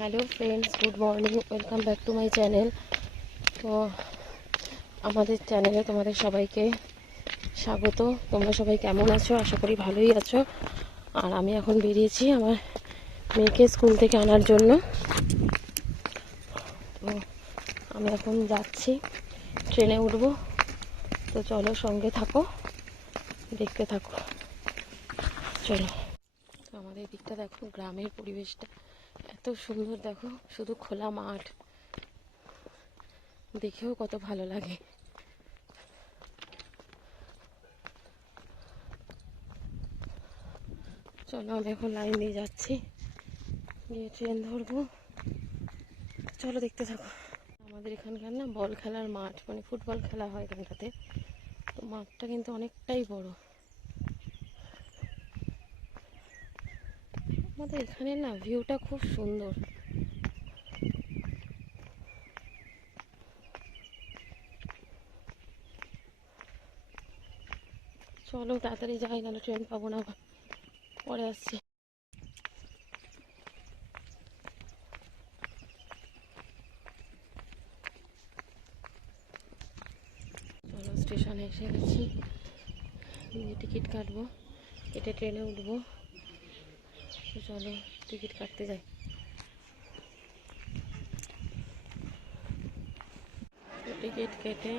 Hello friends good morning welcome back to my channel তো আমাদের চ্যানেলে তোমাদের সবাইকে স্বাগত। তোমরা সবাই কেমন আছো? আশা করি ভালোই আছো। আর আমি এখন বেরিয়েছি আমার মেয়েকে স্কুল থেকে আনার জন্য। তো আমি এখন যাচ্ছি। ট্রেনে উঠবো। তো চলো সঙ্গে থাকো, দেখতে থাকো। চলো। আমাদের দিকটা দেখো, গ্রামের পরিবেশটা। এত সুন্দর, দেখো, শুধু খোলা মাঠ। দেখেও কত ভালো লাগে। চলো, আমি এখন লাইন দিয়ে যাচ্ছি। গিয়ে ট্রেন ধরবো। চলো, দেখতে থাকো। আমাদের এখানকার না, বল খেলার মাঠ মানে ফুটবল খেলা হয় এখানটাতে। তো মাঠটা কিন্তু অনেকটাই বড়। আমাদের এখানে না ভিউটা খুব সুন্দর। চলো তাড়াতাড়ি যাই, নাহলে ট্রেন পাবো না পরে আসছি। স্টেশনে এসে গেছি। টিকিট কাটবো, কেটে ট্রেনে উঠবো। তো চলো, টিকিট কাটতে যাই। টিকিট কেটে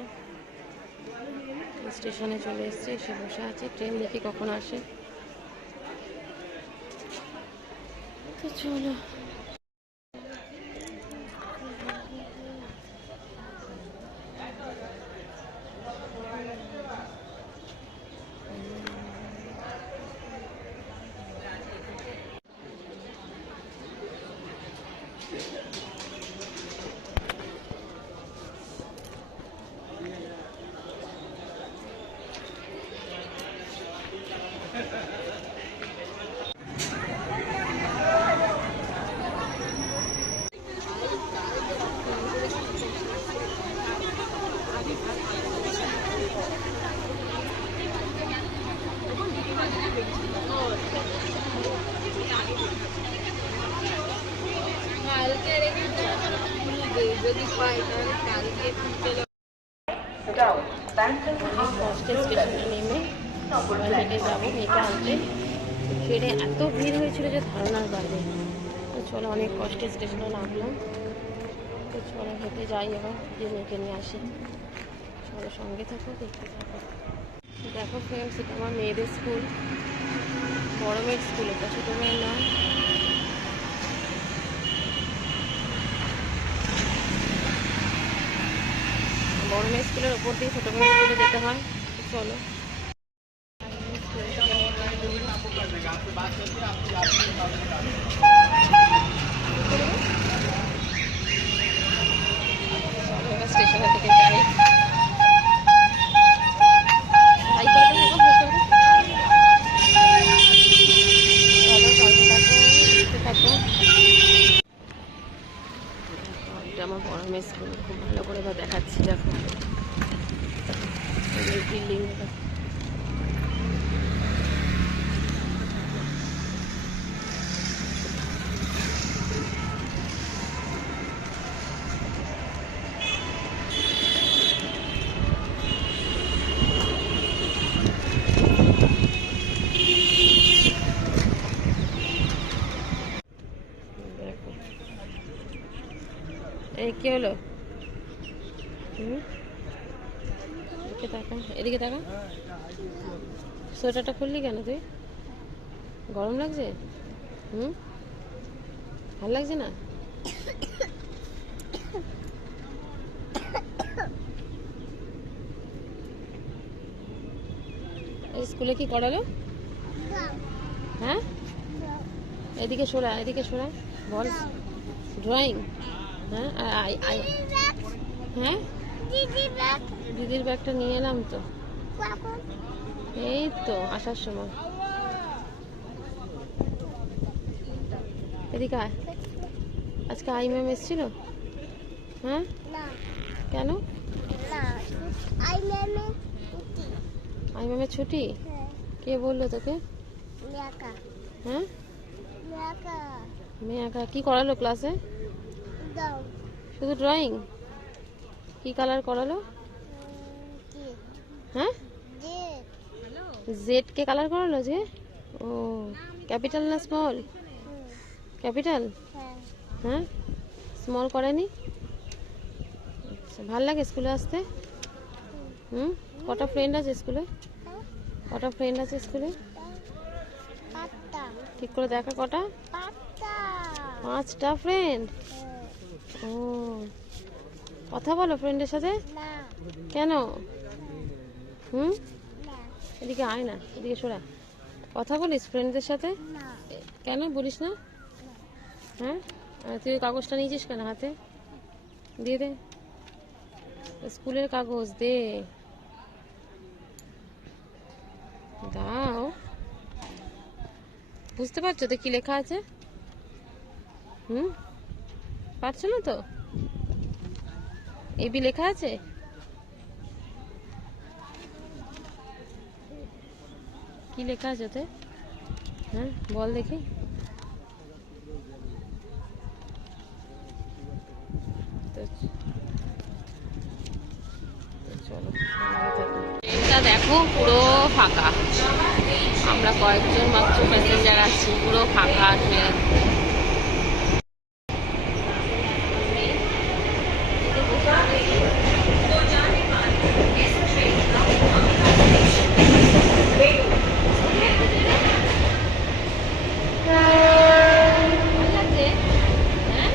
স্টেশনে চলে এসেছি, এসে বসে আছি। ট্রেন দেখি কখন আসে। তো চলো কষ্টে স্টেশনে নেমে হেঁটে যাব মেয়েকে আনতে ট্রেনে এত ভিড় হয়েছিল যে ধারণার বাইরে তো অনেক কষ্টে স্টেশনে নামলাম তো হেঁটে যাই এবার নিয়ে আসি চলো সঙ্গে থাকো দেখতে দেখো ফ্রেন্ডস এটা আমার মেয়েদের স্কুল বড় মেয়ের স্কুল এটা ছোটো মেয়ের নয়। বড় মেয়ে স্কুলের ওপর দিয়ে ছোটো মেয়ে স্কুলে যেতে হয়। চলো। চলো স্কুল খুব ভালো করে এবার দেখাচ্ছি দেখো। বিল্ডিং দেখো এই কি হলো? এদিকে তাকা এদিকে তাকা। সোয়েটারটা খুললি কেন তুই? গরম লাগছে? হুম? ভালো লাগছে না? স্কুলে কি করালো? হ্যাঁ? এদিকে সরা এদিকে সরা বল ড্রয়িং হ্যাঁ আর আই আই হ্যাঁ? দিদির ব্যাগটা নিয়ে এলাম তো। এই তো আসার সময়। এদিকে আয়। আজকে আই ম্যাম এসেছিল? হ্যাঁ? কেন? আই ম্যামের ছুটি? কে বলল তোকে? হ্যাঁ? মেয়ে একা কি করালো ক্লাসে শুধু ড্রয়িং কি কালার করালো? হ্যাঁ? জেড কে কালার করালো যে? ও ক্যাপিটাল না স্মল ক্যাপিটাল হ্যাঁ? হ্যাঁ স্মল করেনি? আচ্ছা ভালো লাগে স্কুলে আসতে? হুম? কটা ফ্রেন্ড আছে স্কুলে কটা ফ্রেন্ড আছে স্কুলে ঠিক করে দেখা কটা? পাঁচটা। ফ্রেন্ড ও। কথা বলো ফ্রেন্ডের সাথে? কেন? হুম? এদিকে আয় না এদিকে সরা কথা বলিস ফ্রেন্ডদের সাথে? কেন বলিস না? হ্যাঁ? তুই কাগজটা নিয়েছিস কেন হাতে? দিয়ে দে। স্কুলের কাগজ দে। দাও। বুঝতে পারছ তো কি লেখা আছে? হুম? পারছ না তো? এবি লেখা আছে? কি লেখা আছে ওতে? হ্যাঁ বল দেখি। দেখো পুরো ফাঁকা। আমরা কয়েকজন মাত্র প্যাসেঞ্জার আছি, পুরো ফাঁকা ট্রেন ভালো লাগছে হ্যাঁ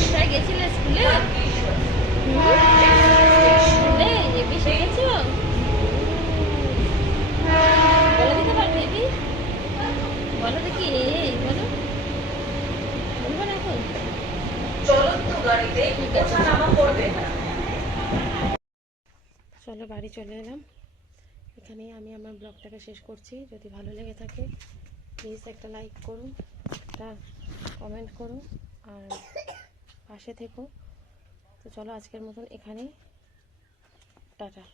কোথায় গেছিলে স্কুলে স্কুলে এবি শিখেছো বলে দিতে পারবে এবি বলো দেখি এই বলো বলব না এখন ঠিক আছে। চলো বাড়ি চলে এলাম। এখানেই আমি আমার ব্লগটাকে শেষ করছি। যদি ভালো লেগে থাকে প্লিজ একটা লাইক করুন, একটা কমেন্ট করুন, আর পাশে থেকো। তো চলো আজকের মতন এখানেই। টাটা।